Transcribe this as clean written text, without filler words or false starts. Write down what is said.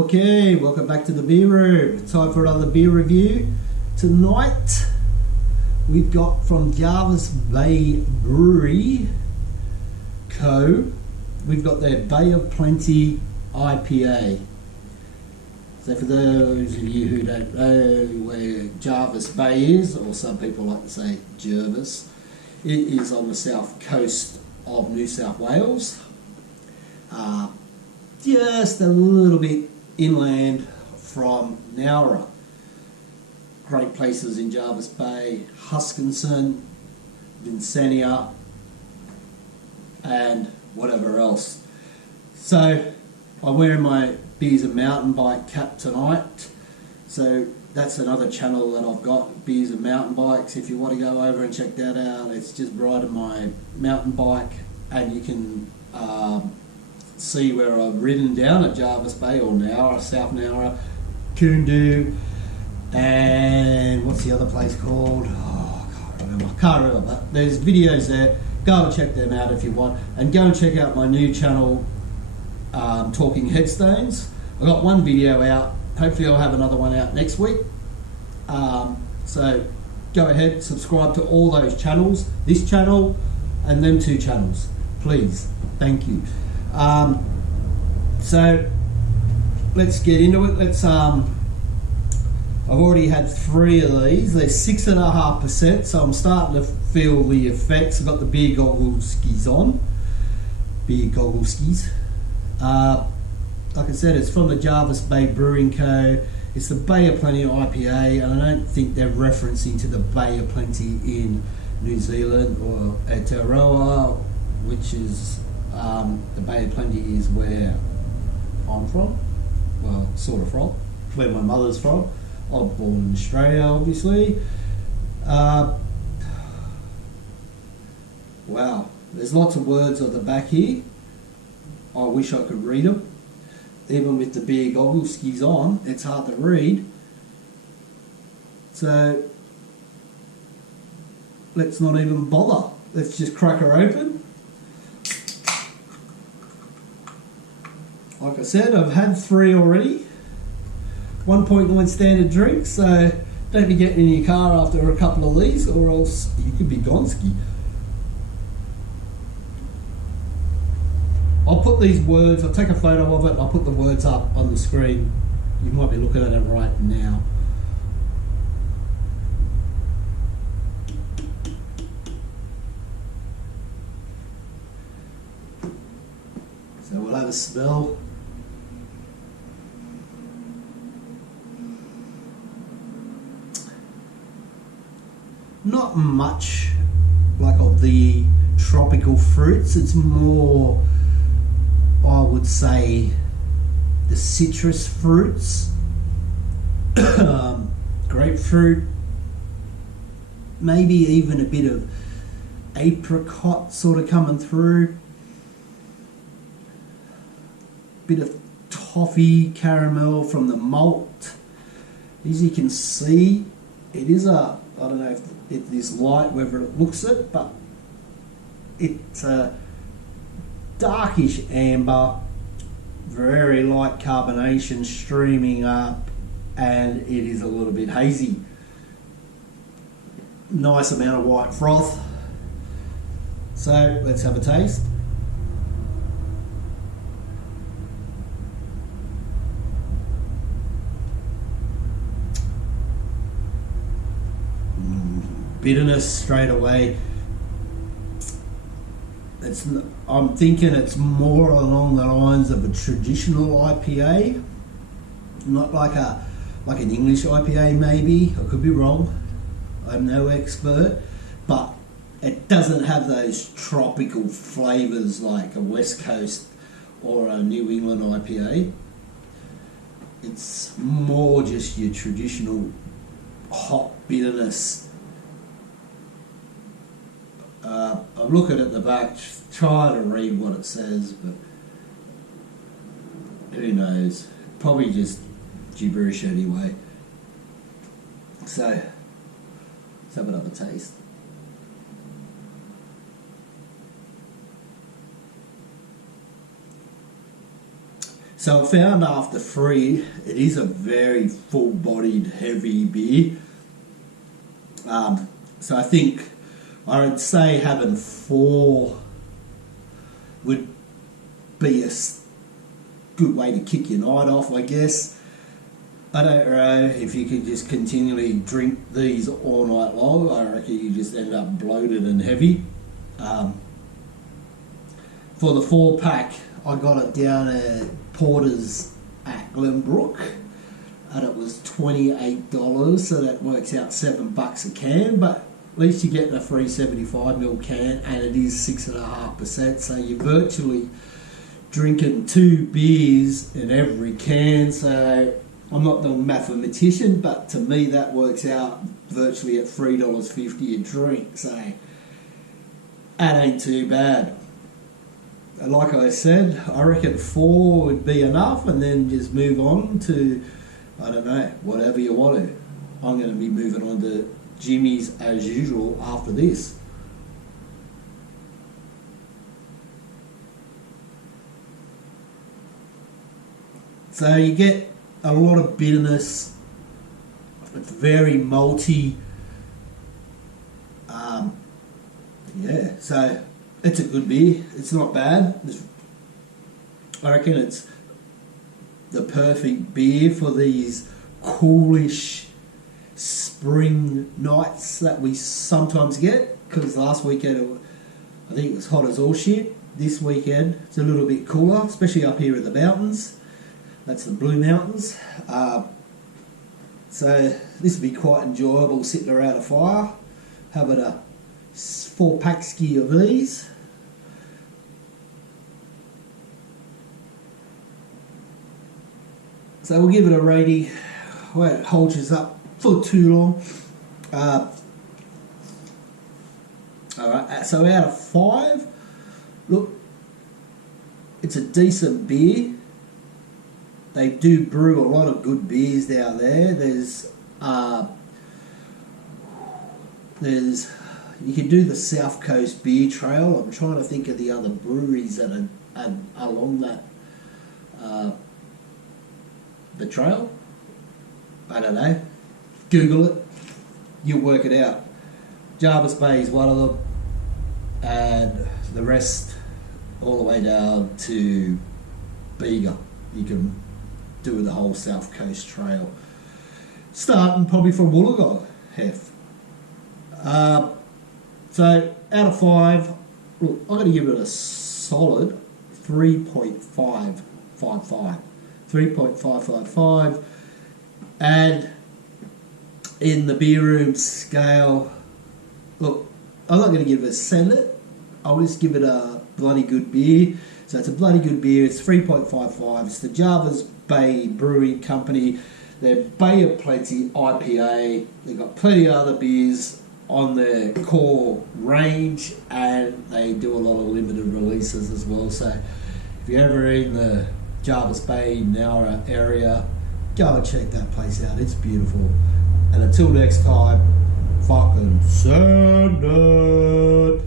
Okay, welcome back to the beer room. Time for another beer review. Tonight we've got from Jervis Bay Brewery Co. We've got their Bay of Plenty IPA. So for those of you who don't know where Jervis Bay is, or some people like to say Jervis, it is on the south coast of New South Wales. Just a little bit inland from Nowra. Great places in Jervis Bay, Huskinson, Vincenia, and whatever else. So I'm wearing my Beers and Mountain Bike cap tonight. So that's another channel that I've got, Beers and Mountain Bikes. If you want to go over and check that out, it's just riding my mountain bike, and you can see where I've ridden down at Jervis Bay or Nowra, South Nowra, Koondoo, and what's the other place called? Oh, I can't remember, but there's videos there. Go and check them out if you want, and go and check out my new channel, Talking Headstones. I've got one video out. Hopefully I'll have another one out next week. So go ahead, subscribe to all those channels, this channel and them two channels, please. Thank you. So let's get into it. I've already had 3 of these. They're 6.5%, so I'm starting to feel the effects. I've got the beer goggle skis on. Beer goggle skis. Like I said, it's from the Jervis Bay Brewing Co. It's the Bay of Plenty IPA, and I don't think they're referencing to the Bay of Plenty in New Zealand or Aotearoa, which is the Bay of Plenty is where I'm from. Well, sort of from. Where my mother's from. I'm born in Australia, obviously. Wow, there's lots of words on the back here. I wish I could read them. Even with the beer goggle skis on, it's hard to read. So let's not even bother. Let's just crack her open. Like I said, I've had 3 already. 1.9 standard drink, so don't be getting in your car after a couple of these, or else you could be gonski. I'll put these words, I'll take a photo of it, I'll put the words up on the screen. You might be looking at it right now. So we'll have a smell. Not much like of the tropical fruits. It's more, I would say, the citrus fruits, grapefruit, maybe even a bit of apricot sort of coming through, bit of toffee caramel from the malt. As you can see, it is a, I don't know if it is light, whether it looks it, but it's a darkish amber, very light carbonation streaming up, and it is a little bit hazy. Nice amount of white froth. So let's have a taste. Bitterness straight away. I'm thinking it's more along the lines of a traditional IPA, not like an English IPA maybe. I could be wrong. I'm no expert, but it doesn't have those tropical flavours like a West Coast or a New England IPA. It's more just your traditional hot bitterness. I'm looking at the back, trying to read what it says, but who knows? Probably just gibberish anyway. So, let's have another taste. So I found after 3, it is a very full-bodied, heavy beer. So I think I would say having 4 would be a good way to kick your night off, I guess. I don't know if you could just continually drink these all night long. I reckon you just end up bloated and heavy. For the 4-pack, I got it down at Porter's at Glenbrook, and it was $28, so that works out $7 a can, but at least you're getting a free 75ml can, and it is 6.5%, so you're virtually drinking 2 beers in every can. So I'm not the mathematician, but to me that works out virtually at $3.50 a drink, so that ain't too bad. And like I said, I reckon 4 would be enough, and then just move on to, I don't know, whatever you want to. I'm going to be moving on to Jimmy's as usual after this. So you get a lot of bitterness. It's very malty. Yeah, so it's a good beer. It's not bad. I reckon it's the perfect beer for these coolish spring nights that we sometimes get, because last weekend I think it was hot as all shit. This weekend it's a little bit cooler, especially up here in the mountains. That's the Blue Mountains. So this would be quite enjoyable, sitting around a fire, having a 4-pack ski of these. So we'll give it a rating where it holds us up for too long. Alright, so out of 5, look, it's a decent beer. They do brew a lot of good beers down there. There's you can do the South Coast Beer Trail. I'm trying to think of the other breweries that are along that the trail. I don't know. Google it. You'll work it out. Jervis Bay is one of them, and the rest all the way down to Bega. You can do the whole South Coast Trail, starting probably from Wollongong. So out of 5, look, I'm going to give it a solid 3.555. 3.555. And in the beer room scale, look, I'm not going to give it a salad. I'll just give it a bloody good beer. So it's a bloody good beer. It's 3.55. It's the Jervis Bay Brewing Company. They're Bay of Plenty IPA. They've got plenty of other beers on their core range, and they do a lot of limited releases as well. So if you're ever in the Jervis Bay, Nowra area, go and check that place out. It's beautiful. And until next time, fucking send it.